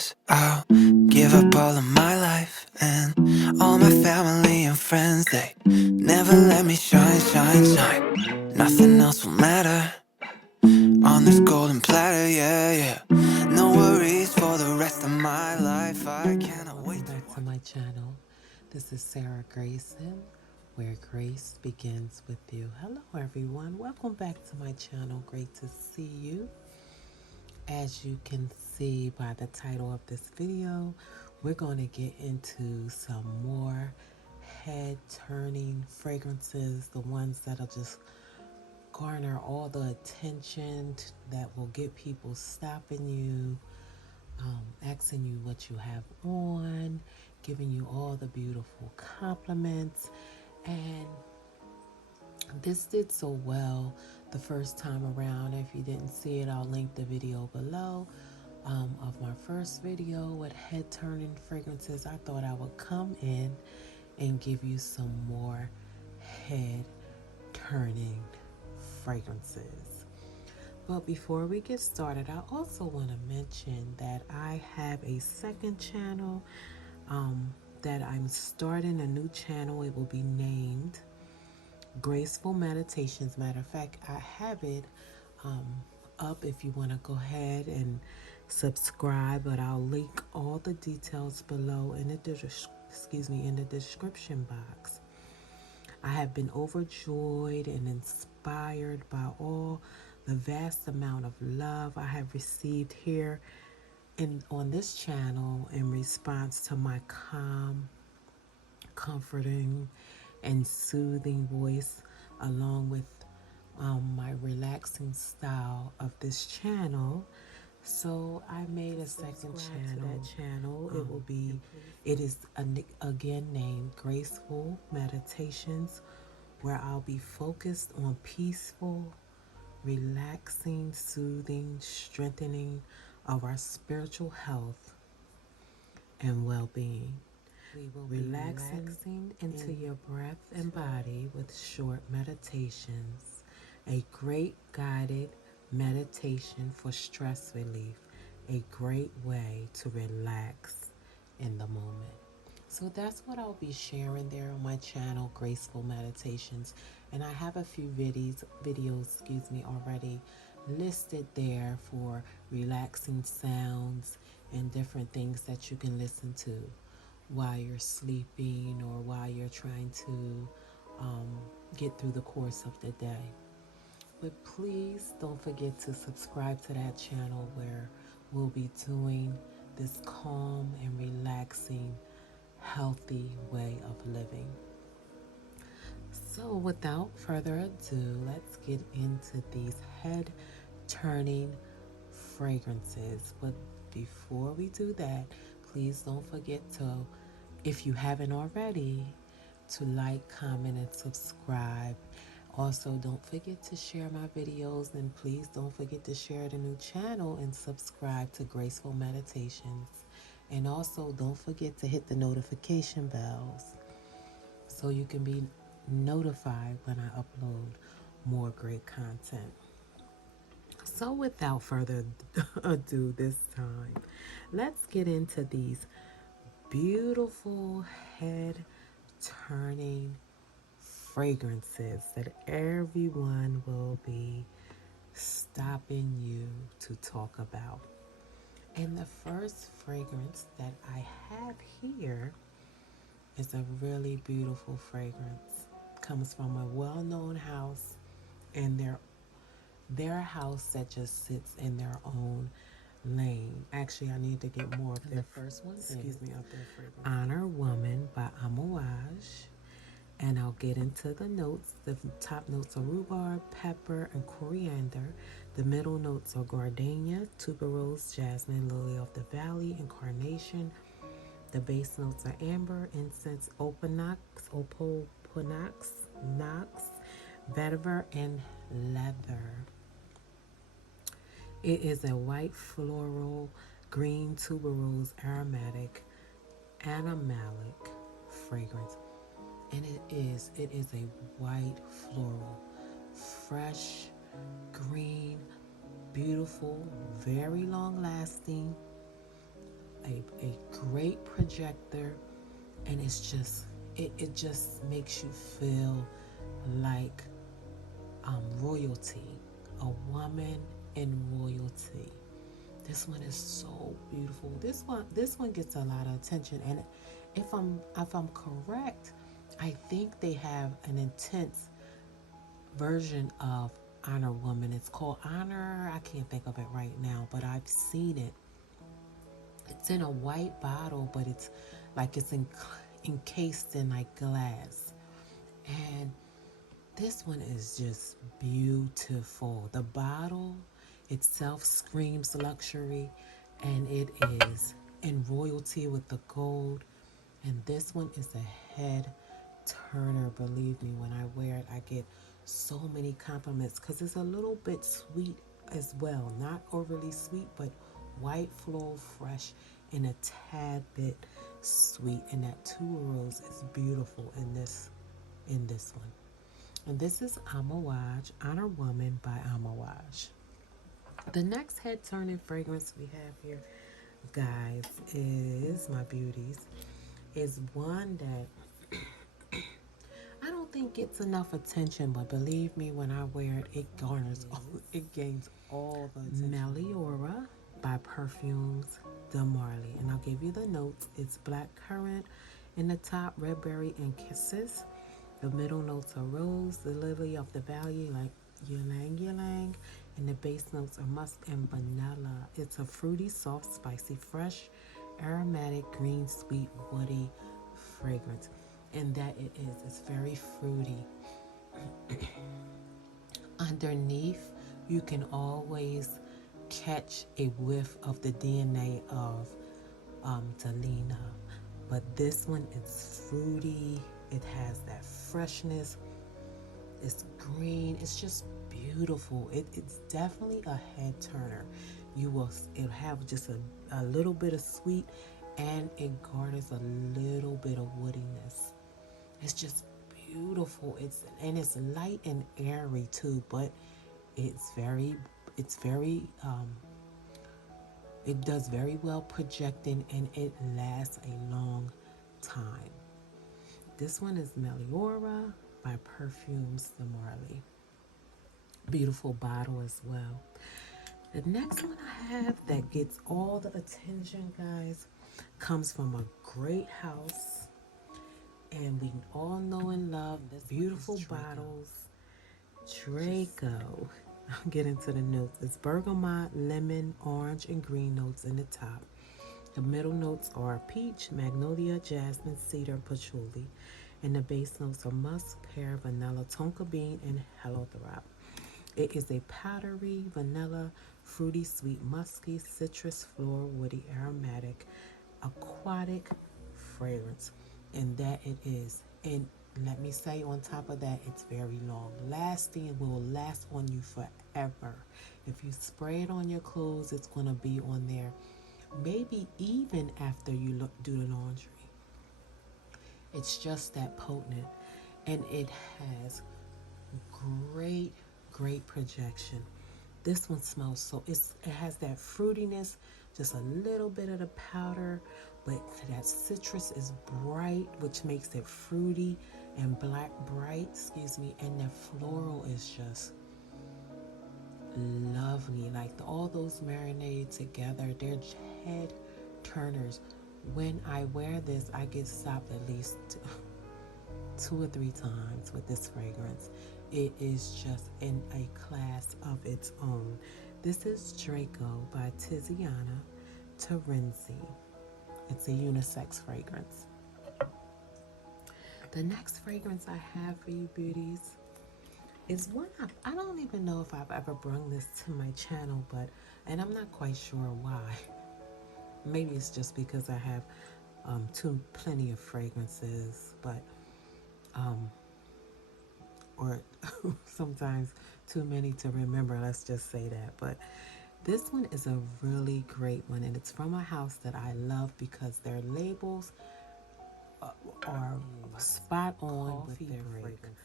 promise I'll give up all of my life and all my family and friends. They never let me shine, shine, shine. Nothing else will matter on this golden platter, yeah, yeah. No worries for the rest of my life. I cannot wait. Welcome back to my channel. This is Sara Graceson, where grace begins with you. Hello everyone, welcome back to my channel. Great to see you. As you can see by the title of this video, we're going to get into some more head turning fragrances, the ones that'll just garner all the attention that will get people stopping you, asking you what you have on, giving you all the beautiful compliments. And this did so well the first time around. If you didn't see it, I'll link the video below of my first video with head turning fragrances. I thought I would come in and give you some more head turning fragrances. But before we get started, I also want to mention that I have a second channel that I'm starting, a new channel. It will be named Graceful Meditations. Matter of fact, I have it up if you want to go ahead and subscribe, but I'll link all the details below in the description box. I have been overjoyed and inspired by all the vast amount of love I have received here on this channel in response to my calm, comforting, and soothing voice, along with my relaxing style of this channel. So I made a second channel. It is again named Graceful Meditations, where I'll be focused on peaceful, relaxing, soothing, strengthening of our spiritual health and well-being. We will be relaxing into your breath and body with short meditations, a great guided meditation for stress relief, a great way to relax in the moment. So that's what I'll be sharing there on my channel, Graceful Meditations. And I have a few videos already listed there for relaxing sounds and different things that you can listen to while you're sleeping or while you're trying to get through the course of the day. But please don't forget to subscribe to that channel, where we'll be doing this calm and relaxing, healthy way of living. So without further ado, let's get into these head turning fragrances. But before we do that, please don't forget to, if you haven't already, to like, comment, and subscribe. Also, don't forget to share my videos, and please don't forget to share the new channel and subscribe to Graceful Meditations. And also, don't forget to hit the notification bells so you can be notified when I upload more great content. So without further ado this time, let's get into these beautiful head turning fragrances that everyone will be stopping you to talk about. And the first fragrance that I have here is a really beautiful fragrance. Comes from a well-known house, and their house that just sits in their own lane. Actually, I need to get more of their first one. Of their fragrance. Honor Woman by Amouage. And I'll get into the notes. The top notes are rhubarb, pepper, and coriander. The middle notes are gardenia, tuberose, jasmine, lily of the valley, and carnation. The base notes are amber, incense, opoponax, knox, vetiver, and leather. It is a white floral, green tuberose aromatic, animalic fragrance. And it is a white floral, fresh, green, beautiful, very long lasting, a great projector, and it just makes you feel like royalty, a woman in royalty. This one is so beautiful. This one gets a lot of attention, and if I'm correct, I think they have an intense version of Honor Woman. It's called Honor. I can't think of it right now, but I've seen it. It's in a white bottle, but it's like encased in like glass. And this one is just beautiful. The bottle itself screams luxury, and it is in royalty with the gold. And this one is a head turner. Believe me, when I wear it, I get so many compliments because it's a little bit sweet as well. Not overly sweet, but white, floral, fresh, and a tad bit sweet. And that tuberose is beautiful in this one. And this is Amouage, Honor Woman by Amouage. The next head turning fragrance we have here, guys, is my beauties. Is one that I don't think gets enough attention, but believe me, when I wear it, it gains all the attention. Meliora by Parfums de Marly. And I'll give you the notes. It's black currant in the top, red berry and kisses. The middle notes are rose, the lily of the valley, like ylang ylang, and the base notes are musk and vanilla. It's a fruity, soft, spicy, fresh, aromatic, green, sweet, woody fragrance. And that it is. It's very fruity. Underneath, you can always catch a whiff of the DNA of Delina. But this one is fruity. It has that freshness. It's green. It's just beautiful. It's definitely a head turner. It'll have just a little bit of sweet, and it garners a little bit of woodiness. It's just beautiful. It's light and airy too, but it's very it does very well projecting, and it lasts a long time. This one is Meliora by Parfums de Marly. Beautiful bottle as well. The next one I have that gets all the attention, guys, comes from a great house, and we all know and love this beautiful bottles. Draco. I'll get into the notes. It's bergamot, lemon, orange, and green notes in the top. The middle notes are peach, magnolia, jasmine, cedar, patchouli. And the base notes are musk, pear, vanilla, tonka bean, and helothrop. It is a powdery, vanilla, fruity, sweet, musky, citrus, floral, woody, aromatic, aquatic fragrance. And that it is. And let me say on top of that, it's very long lasting. It will last on you forever. If you spray it on your clothes, it's going to be on there maybe even after you do the laundry. It's just that potent, and it has great projection. This one smells so it has that fruitiness, just a little bit of the powder, but that citrus is bright, which makes it fruity, and black bright, and the floral is just lovely. Like all those marinated together, they're head turners. When I wear this, I get stopped at least 2 or 3 times with this fragrance. It is just in a class of its own. This is Draco by Tiziana Terenzi. It's a unisex fragrance. The next fragrance I have for you, beauties, is one I don't even know if I've ever brought this to my channel, and I'm not quite sure why. Maybe it's just because I have plenty of fragrances, but or sometimes too many to remember. Let's just say that. But this one is a really great one, and it's from a house that I love because their labels are spot on with their fragrances.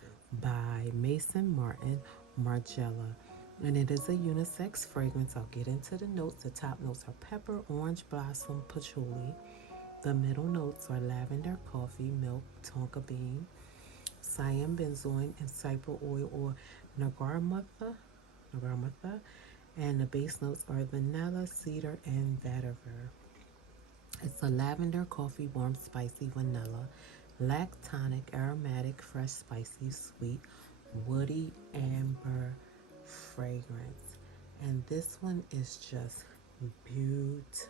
By Maison Martin Margiela. And it is a unisex fragrance. I'll get into the notes. The top notes are pepper, orange blossom, patchouli. The middle notes are lavender, coffee, milk, tonka bean, cyan benzoin, and cypress oil or nagarmatha. And the base notes are vanilla, cedar, and vetiver. It's a lavender, coffee, warm, spicy, vanilla, lactonic, aromatic, fresh, spicy, sweet, woody, amber fragrance. And this one is just beautiful.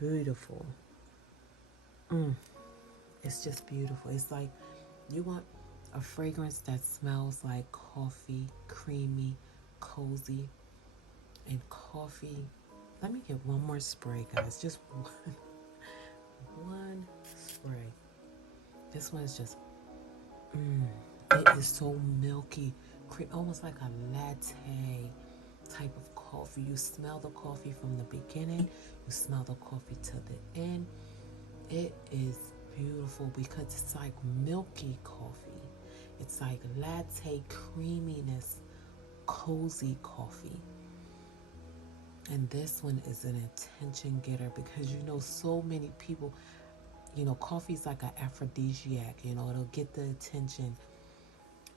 Beautiful. It's just beautiful. It's like you want a fragrance that smells like coffee, creamy, cozy, and coffee. Let me get one more spray, guys. Just one spray. This one is just, it is so milky, almost like a latte type of coffee. You smell the coffee from the beginning, you smell the coffee to the end. It is beautiful because it's like milky coffee. It's like latte creaminess, cozy coffee. And this one is an attention getter because so many people, coffee's like an aphrodisiac, it'll get the attention.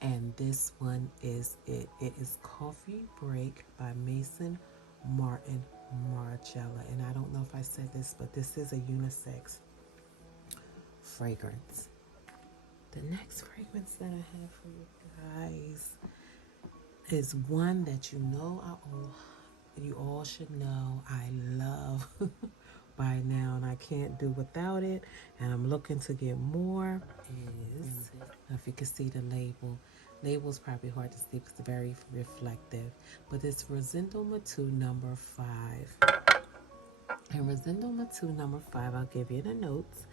And this one is it. It is Coffee Break by Maison Martin Margiela. And I don't know if I said this, but this is a unisex fragrance. The next fragrance that I have for you guys is one that you all should know I love by now, and I can't do without it, and I'm looking to get more. If you can see the label's probably hard to see because it's very reflective, but it's Resendon number 5. And Resendon number 5, I'll give you the notes,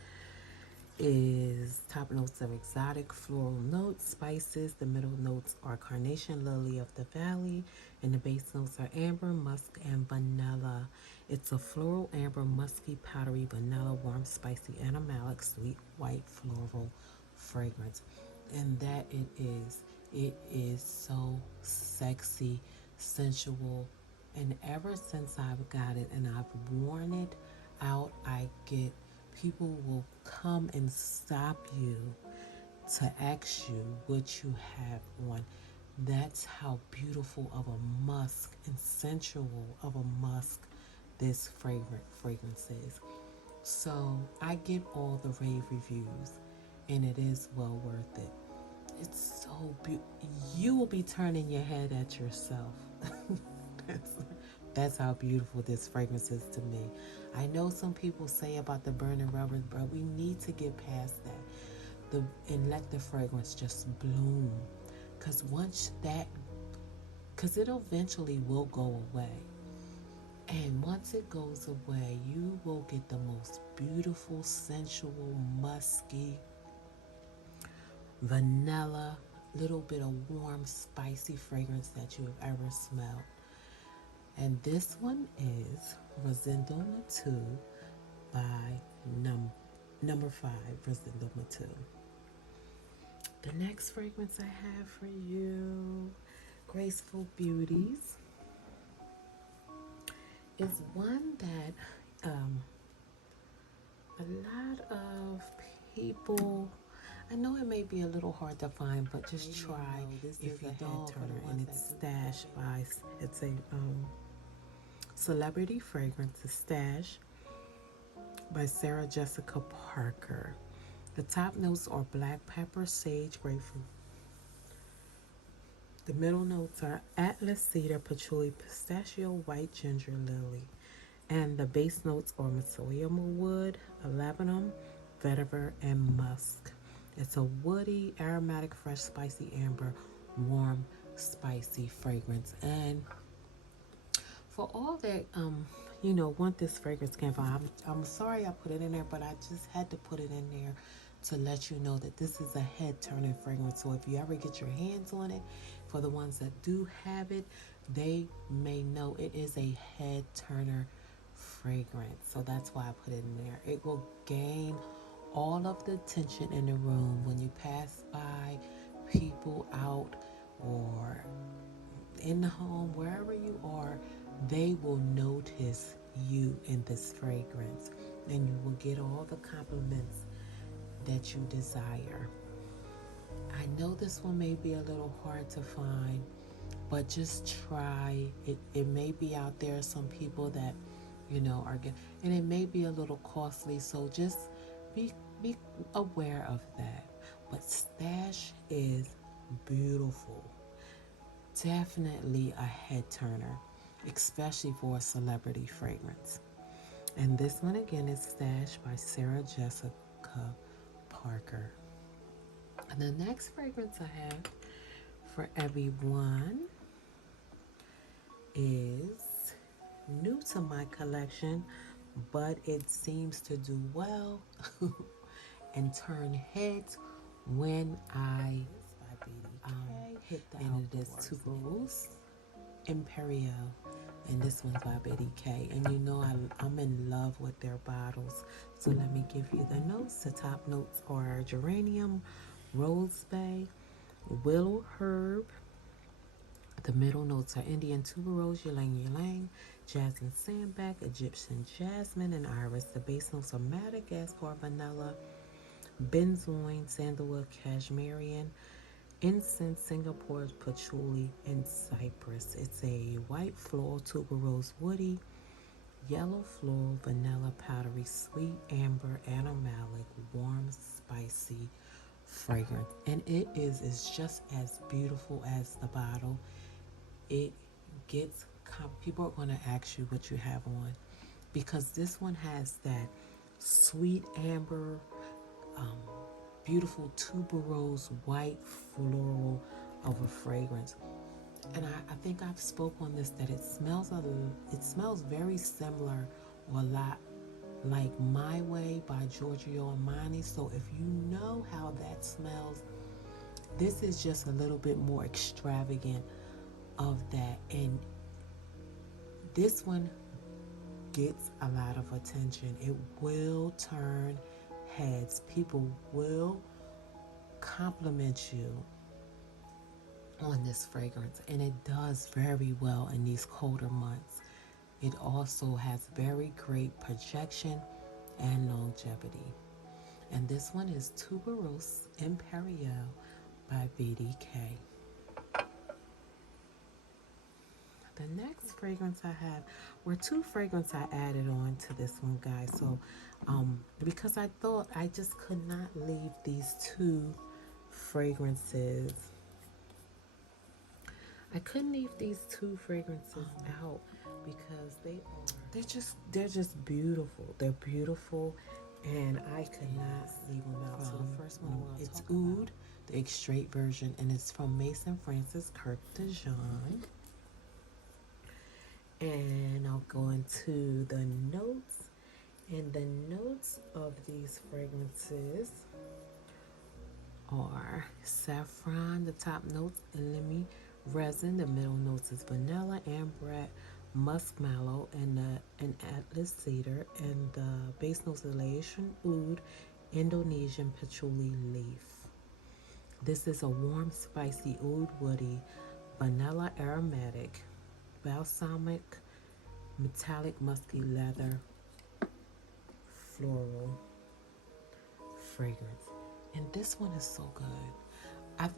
is top notes of exotic floral notes, spices. The middle notes are carnation, lily of the valley, and the base notes are amber, musk, and vanilla. It's a floral, amber, musky, powdery, vanilla, warm, spicy, animalic, sweet, white, floral fragrance. And that it is so sexy, sensual, and ever since I've got it and I've worn it out, people will come and stop you to ask you what you have on. That's how beautiful of a musk and sensual of a musk this fragrance is. So I give all the rave reviews, and it is well worth it. It's so beautiful. You will be turning your head at yourself. that's, that's how beautiful this fragrance is to me. I know some people say about the burning rubber, but we need to get past that and let the fragrance just bloom. Because it eventually will go away. And once it goes away, you will get the most beautiful, sensual, musky, vanilla, little bit of warm, spicy fragrance that you have ever smelled. And this one is Resendon 2 by number 5, Resendon 2. The next fragrance I have for you, Graceful Beauties, is one that a lot of people, I know it may be a little hard to find, but just try if you don't turner. And it's Stash by, it's a celebrity fragrance, is Stash by Sarah Jessica Parker. The top notes are black pepper, sage, grapefruit. The middle notes are atlas, cedar, patchouli, pistachio, white ginger, lily. And the base notes are mycelium wood, labdanum, vetiver, and musk. It's a woody, aromatic, fresh, spicy, amber, warm, spicy fragrance. And for all that, want this fragrance came from, I'm sorry I put it in there, but I just had to put it in there to let you know that this is a head-turning fragrance. So if you ever get your hands on it, for the ones that do have it, they may know it is a head-turner fragrance. So that's why I put it in there. It will gain all of the attention in the room when you pass by people out or in the home, wherever you are, they will notice you in this fragrance and you will get all the compliments that you desire. I know this one may be a little hard to find, but just try it. It may be out there, some people that, are getting, and it may be a little costly, so just be be aware of that. But Stash is beautiful. Definitely a head turner, especially for a celebrity fragrance. And this one again is Stash by Sarah Jessica Parker. And the next fragrance I have for everyone is new to my collection, but it seems to do well and turn heads when I hit the and it is Tuberose Imperial, and this one's by BDK. And I'm in love with their bottles. So let me give you the notes. The top notes are geranium, rose bay, willow herb. The middle notes are Indian tuberose, ylang ylang, jasmine sandbag, Egyptian jasmine, and iris. The base notes are Madagascar vanilla, benzoin, sandalwood, cashmere, incense, Singapore patchouli, and cypress. It's a white floral, tuberose, woody, yellow floral, vanilla, powdery, sweet, amber, animalic, warm, spicy fragrance. And it's just as beautiful as the bottle. It gets, people are going to ask you what you have on, because this one has that sweet amber, um, beautiful tuberose white floral of a fragrance. And I think I've spoke on this, that it smells very similar or a lot like My Way by Giorgio Armani. So if you know how that smells, this is just a little bit more extravagant of that. And this one gets a lot of attention. It will turn heads. People will compliment you on this fragrance, and it does very well in these colder months. It also has very great projection and longevity. And this one is Tuberose Imperial by BDK. The next fragrance I have were two fragrances I added on to this one, guys. So because I thought I just could not leave these two fragrances. I couldn't leave these two fragrances out because they're just beautiful. They're beautiful, and I could not leave them out. So the first one it's Oud, the extrait version, and it's from Maison Francis Kurkdjian. And I'll go into the notes. And the notes of these fragrances are saffron, the top notes, elemi, resin. The middle notes is vanilla, ambrette, muskmallow, and atlas cedar. And the base notes is Laotian oud, Indonesian patchouli leaf. This is a warm, spicy oud woody, vanilla aromatic, balsamic, metallic, musky leather, floral fragrance. And this one is so good.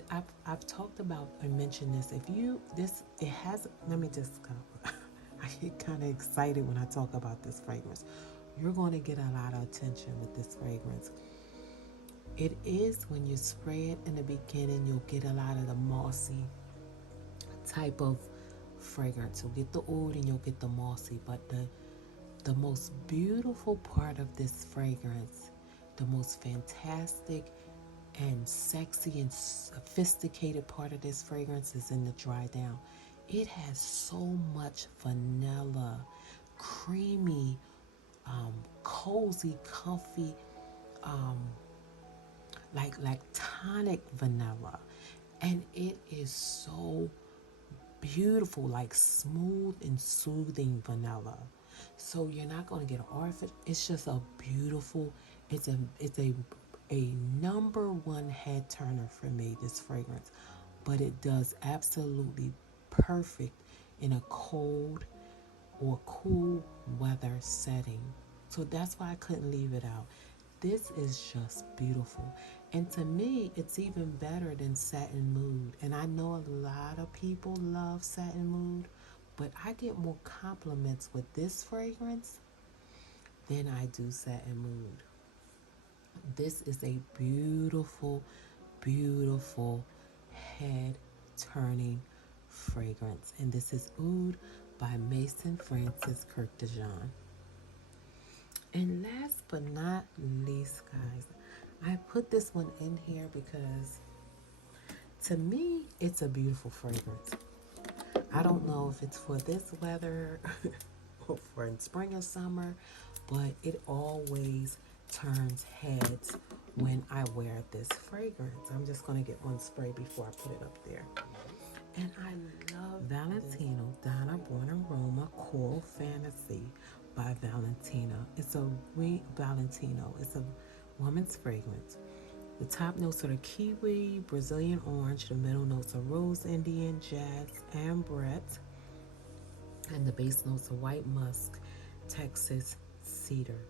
I've talked about and mentioned this. It has, let me just go. I get kind of excited when I talk about this fragrance. You're going to get a lot of attention with this fragrance. It is, when you spray it in the beginning, you'll get a lot of the mossy type of fragrance. You'll get the oud and you'll get the mossy, but the most beautiful part of this fragrance, the most fantastic and sexy and sophisticated part of this fragrance is in the dry down. It has so much vanilla, creamy, cozy, comfy, like tonic vanilla, and it is so beautiful, like smooth and soothing vanilla. So you're not going to get artificial. It's just a beautiful. It's a a #1 head turner for me, this fragrance, but it does absolutely perfect in a cold or cool weather setting. So that's why I couldn't leave it out. This is just beautiful. And to me, it's even better than Satin Mood. And I know a lot of people love Satin Mood, but I get more compliments with this fragrance than I do Satin Mood. This is a beautiful, beautiful head turning fragrance. And this is Oud by Maison Francis Kurkdjian. And last but not least, guys, I put this one in here because to me, it's a beautiful fragrance. I don't know if it's for this weather or for in spring or summer, but it always turns heads when I wear this fragrance. I'm just going to get one spray before I put it up there. And I love Valentino Donna Born Aroma Coral Fantasy by Valentino. It's a Valentino. It's a woman's fragrance. The top notes are the kiwi, Brazilian orange. The middle notes are rose, Indian, jazz, ambrette. And the base notes are white musk, Texas cedar.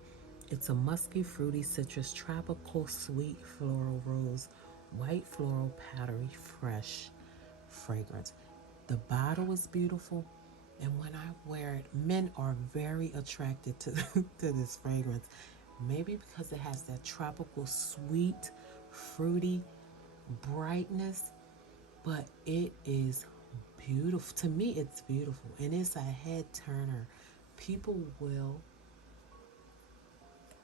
It's a musky, fruity, citrus, tropical, sweet, floral, rose, white, floral, powdery, fresh fragrance. The bottle is beautiful, and when I wear it, men are very attracted to, to this fragrance. Maybe because it has that tropical, sweet, fruity brightness, but it is beautiful. To me, it's beautiful, and it's a head turner. People will,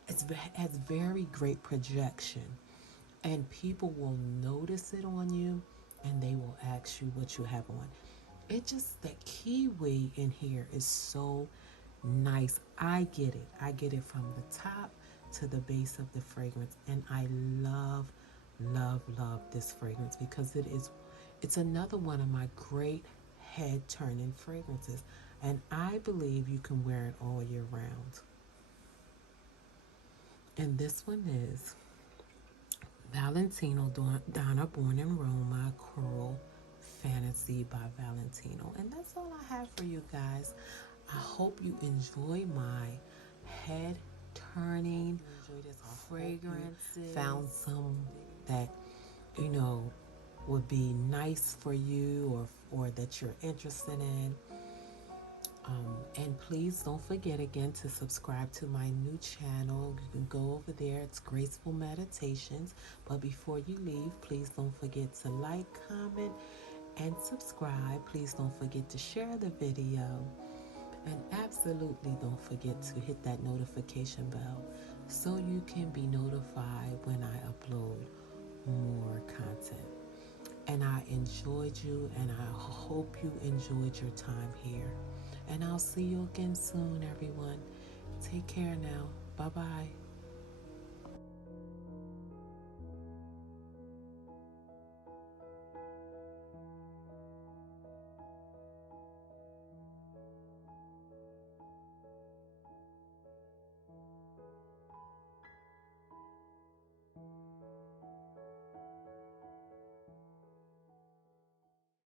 it has very great projection, and people will notice it on you, and they will ask you what you have on. It just, that kiwi in here is so nice. I get it. I get it from the top to the base of the fragrance, and I love, love, love this fragrance because it's another one of my great head turning fragrances, and I believe you can wear it all year round. And this one is Valentino Donna Born in Roma Coral Fantasy by Valentino. And that's all I have for you guys. I hope you enjoy my head turning fragrances. Found some that, you know, would be nice for you or that you're interested in. And please don't forget again to subscribe to my new channel. You can go over there. It's Graceful Meditations. But before you leave, please don't forget to like, comment, and subscribe. Please don't forget to share the video. And absolutely don't forget to hit that notification bell so you can be notified when I upload more content. And I enjoyed you, and I hope you enjoyed your time here. And I'll see you again soon, everyone. Take care now. Bye-bye.